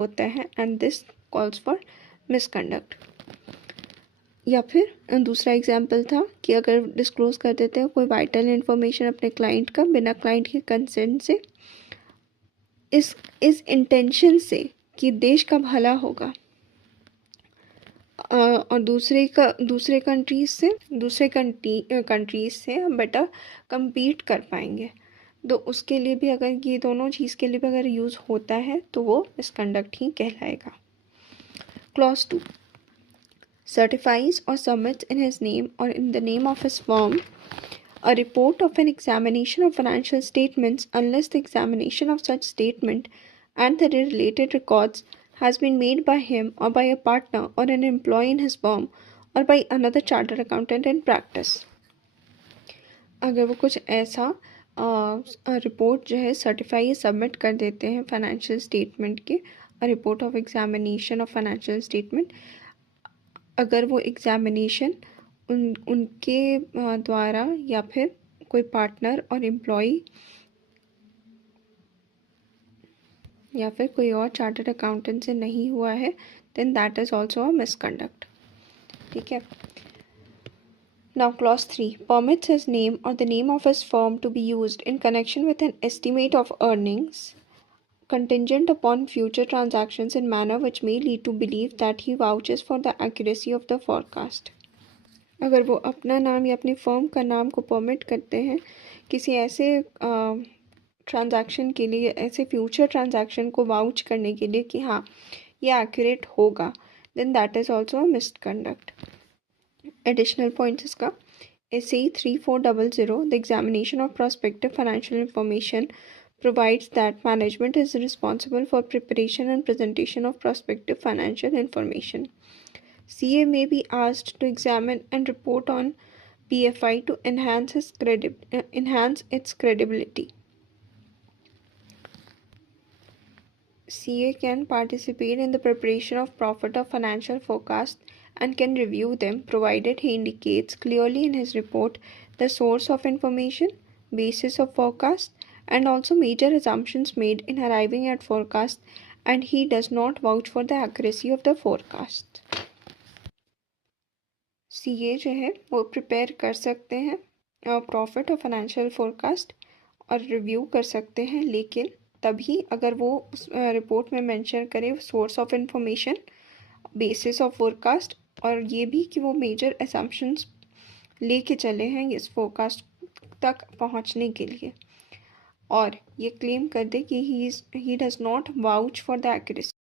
होता है and this calls for misconduct. या फिर दूसरा एग्जाम्पल था कि अगर डिस्क्लोज कर देते हैं कोई वाइटल इन्फॉर्मेशन अपने क्लाइंट का बिना क्लाइंट के कंसेंट से, इस इंटेंशन से कि देश का भला होगा, और दूसरे कंट्रीज से हम बेटर compete कर पाएंगे। तो उसके लिए भी अगर ये दोनों चीज़ के लिए भी अगर यूज़ होता है तो वो मिसकंडक्ट ही कहलाएगा। Clause 2 certifies or submits in his name or in the name of his firm a report of an examination of financial statements unless the examination of such statement and the related records has been made by him or by a partner or an employee in his firm or by another chartered accountant in practice। अगर वो कुछ ऐसा report जो है certify या submit कर देते हैं फाइनेंशियल स्टेटमेंट के, report of examination of financial statement, अगर वो एग्जामिनेशन उनके द्वारा या फिर कोई पार्टनर और एम्प्लॉय या फिर कोई और चार्टर्ड अकाउंटेंट से नहीं हुआ है, then that is also a misconduct. ठीक है। Now clause 3 permits his name or the name of his firm to be used in connection with an estimate of earnings contingent upon future transactions in manner which may lead to belief that he vouches for the accuracy of the forecast। अगर वो अपना नाम या अपनी firm का नाम को permit करते हैं किसी ऐसे ट्रांजैक्शन के लिए, ऐसे फ्यूचर ट्रांजैक्शन को वाउच करने के लिए कि हाँ ये एक्यूरेट होगा, then that is also a misconduct. Additional points इसका SE 3400 the examination of prospective financial information provides that management is responsible for preparation and presentation of prospective financial information. CA may be asked to examine and report on PFI to enhance its credibility. CA can participate in the preparation of profit or financial forecast and can review them provided he indicates clearly in his report the source of information, basis of forecast, and also major assumptions made in arriving at forecast, and he does not vouch for the accuracy of the forecast. CA जो है वो prepare कर सकते हैं profit और financial forecast और review कर सकते हैं, लेकिन तभी अगर वो उस रिपोर्ट में मेंशन करे source of information, basis of forecast, और ये भी कि वो मेजर असम्पशंस लेके चले हैं इस फोरकास्ट तक पहुंचने के लिए, और ये क्लेम कर दे कि he does not vouch for the accuracy.